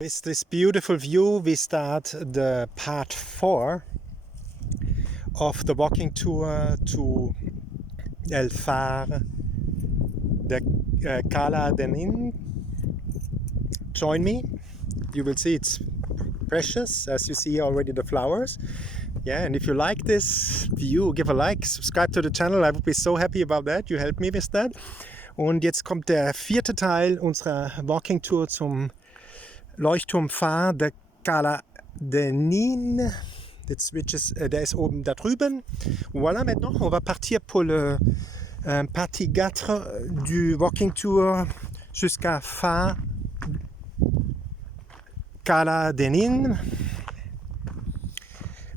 With this beautiful view, we start the part 4 of the walking tour to El Far de Cala de Nin. Join me. You will see it's precious, as you see already the flowers. Yeah, and if you like this view, give a like, subscribe to the channel. I would be so happy about that. You help me with that. Und jetzt kommt der 4. Teil unserer Walking Tour zum Leuchtturm Phare de Cala de Nin. Der ist oben da drüben. Voilà, maintenant on va partir pour le partie 4 du Walking Tour jusqu'à Phare Cala de Nin.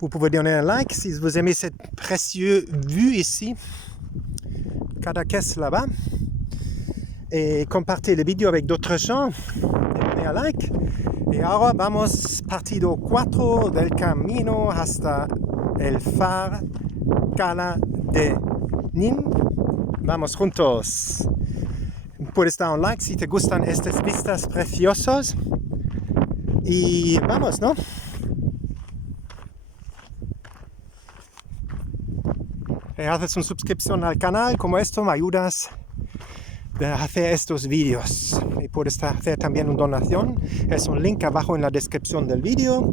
Vous pouvez donner un like si vous aimez cette précieuse vue ici, Cadaques là-bas, et compartez les vidéos avec d'autres gens, et donnez un like. Y ahora vamos partido 4 del camino hasta el Far Cala de Nin. Vamos juntos. Puedes dar un like si te gustan estas vistas preciosas. Y vamos, ¿no? Haces una suscripción al canal, como esto me ayudas a hacer estos vídeos. Y puedes hacer también una donación. Es un link abajo en la descripción del vídeo.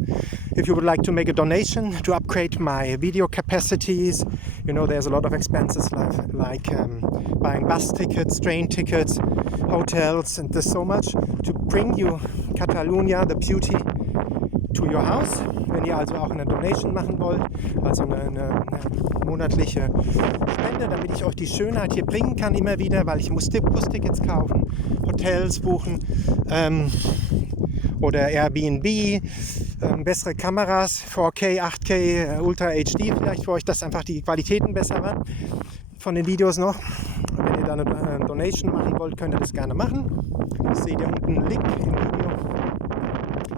If you would like to make a donation to upgrade my video capacities, you know there's a lot of expenses like buying bus tickets, train tickets, hotels, and there's so much to bring you Catalonia, the beauty, to your house. Wenn ihr also auch eine Donation machen wollt, also eine monatliche Spende, damit ich euch die Schönheit hier bringen kann immer wieder, weil ich muss Bustickets kaufen, Hotels buchen oder Airbnb, bessere Kameras, 4K, 8K, Ultra HD vielleicht für euch, dass einfach die Qualitäten besser werden von den Videos noch. Und wenn ihr da eine Donation machen wollt, könnt ihr das gerne machen. Ich sehe da unten einen Link im Video,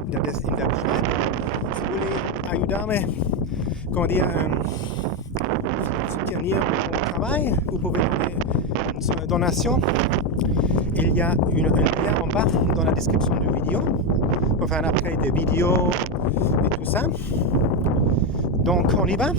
in der Beschreibung. Si vous voulez ayudarme, comment dire, soutenir mon travail, vous pouvez donner une donation. Il y a un lien en bas dans la description de vidéo pour faire un upgrade des vidéos et tout ça. Donc on y va.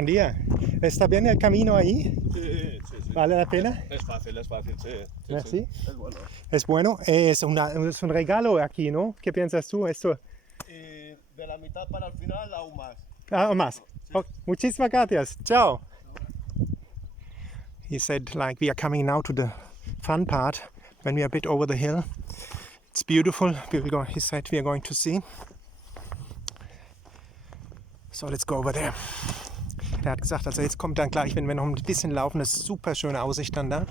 Buen día. ¿Está bien el camino ahí? Sí. ¿Vale la pena? Es fácil, sí. Merci. Es bueno. Es bueno. Es un regalo aquí, ¿no? ¿Qué piensas tú? Esto. Y de la mitad para el final, aún más. Ah, más. Sí. Oh, muchísimas gracias. Ciao. He said, like, we are coming now to the fun part when we are a bit over the hill. It's beautiful. He said we are going to see. So let's go over there. Er hat gesagt, also jetzt kommt dann gleich, wenn wir noch ein bisschen laufen, das ist super schöne Aussicht dann da.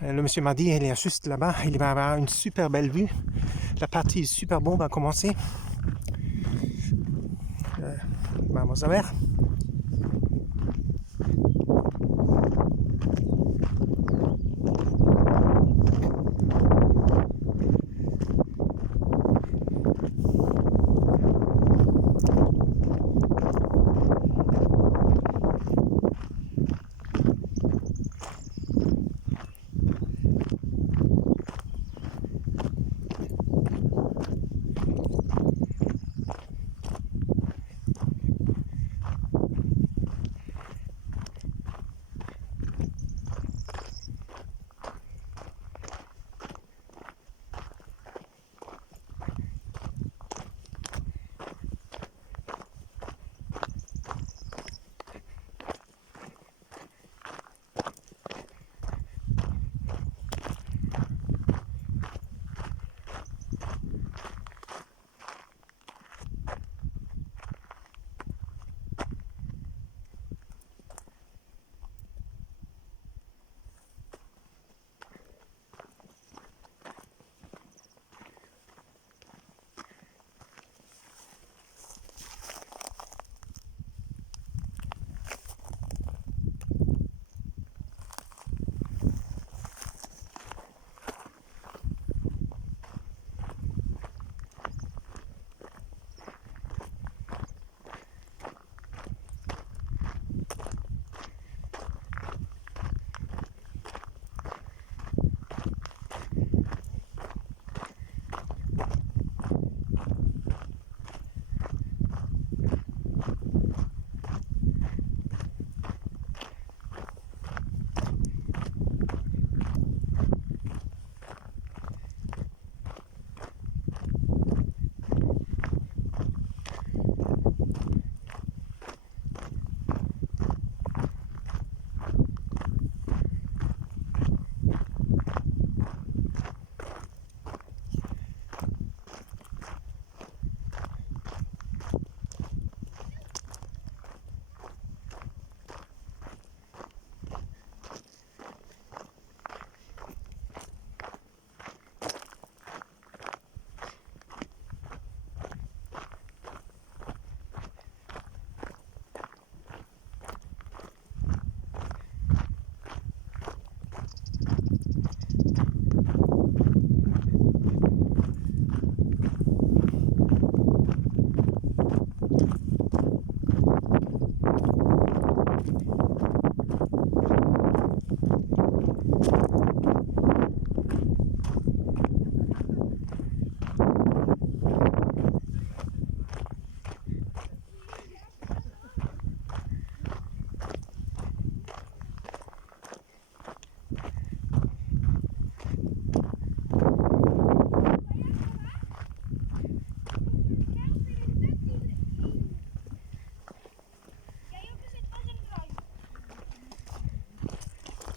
Le monsieur m'a dit, il est juste là-bas, il va avoir une super belle vue. La partie super bon va commencer. Vamos a ver.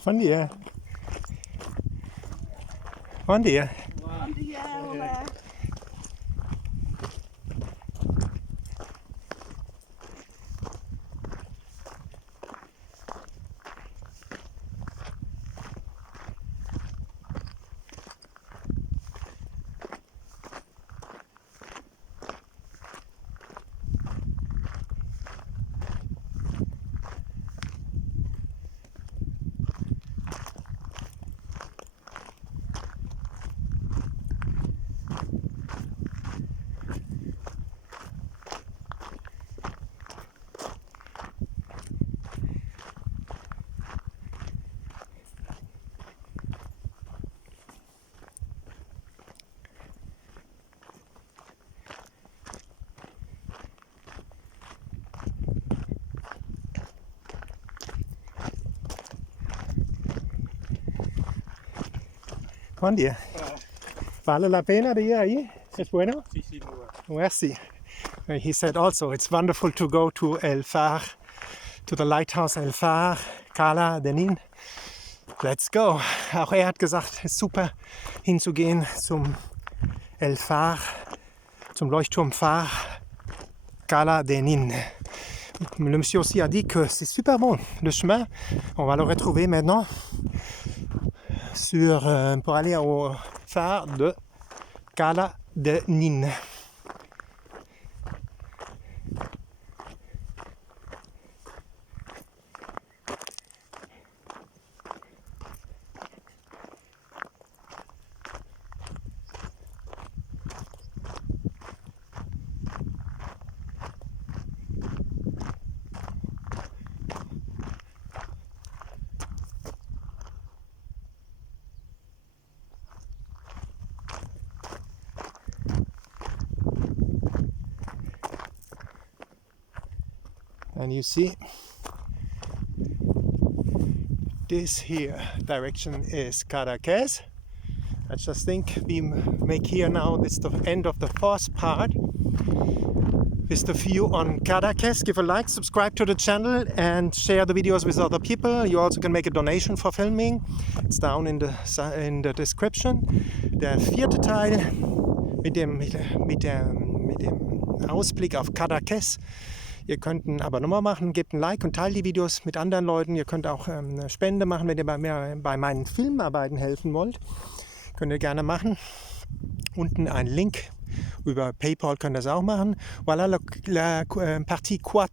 Buen día. Buen día. Buen día, hola. con día. Vale la pena de ir ahí? ¿Es bueno? Sí, sí, muy bueno. Merci. He said also it's wonderful to go to El Far, to the lighthouse El Far, Cala de Nin. Let's go. Auch hat gesagt, es ist super hinzugehen zum El Far, zum Leuchtturm Far, Cala de Nin. Le monsieur aussi a dit que c'est super bon le chemin. On va le retrouver maintenant pour aller au phare de Cala de Nin. And you see, this here direction is Cadaques. I just think we make here now, this is the end of the first part. With the view on Cadaques. Give a like, subscribe to the channel and share the videos with other people. You also can make a donation for filming. It's down in the description. Der vierte Teil mit dem Ausblick auf Cadaques. Ihr könnt ein Abonnement machen, gebt ein Like und teilt die Videos mit anderen Leuten. Ihr könnt auch eine Spende machen, wenn ihr bei meinen Filmarbeiten helfen wollt. Könnt ihr gerne machen. Unten ein Link. Über PayPal könnt ihr das auch machen. Voilà la partie 4,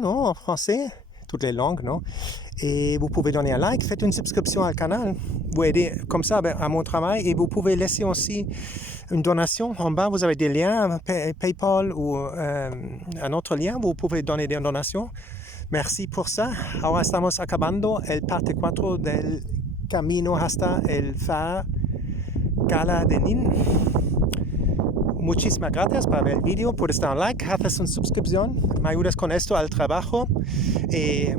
non, en français, toutes les langues, non. Et vous pouvez donner un like, faites une subscription au canal. Vous aidez comme ça à mon travail et vous pouvez laisser aussi une donation. En bas, vous avez des liens, PayPal ou un autre lien, vous pouvez donner des donations. Merci pour ça. Ahora estamos acabando el parte 4 del camino hasta el Far Cala de Nin. Muchísimas gracias por ver el video. Puedes dar un like, haces una suscripción, me ayudas con esto al trabajo.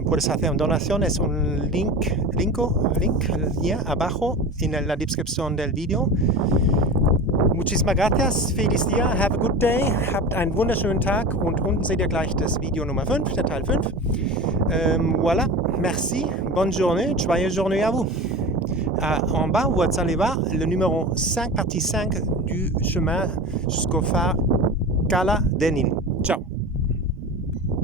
Puedes hacer una donación, es un link abajo en la descripción del video. Muchísimas gracias, feliz día, have a good day, habt einen wunderschönen Tag und unten seht ihr gleich das Video Nummer 5, der Teil 5. Voilà, merci, bonne journée, joyeuse journée à vous. En bas, vous allez voir le numéro 5, partie 5 du chemin jusqu'au phare Cala de Nin. Ciao.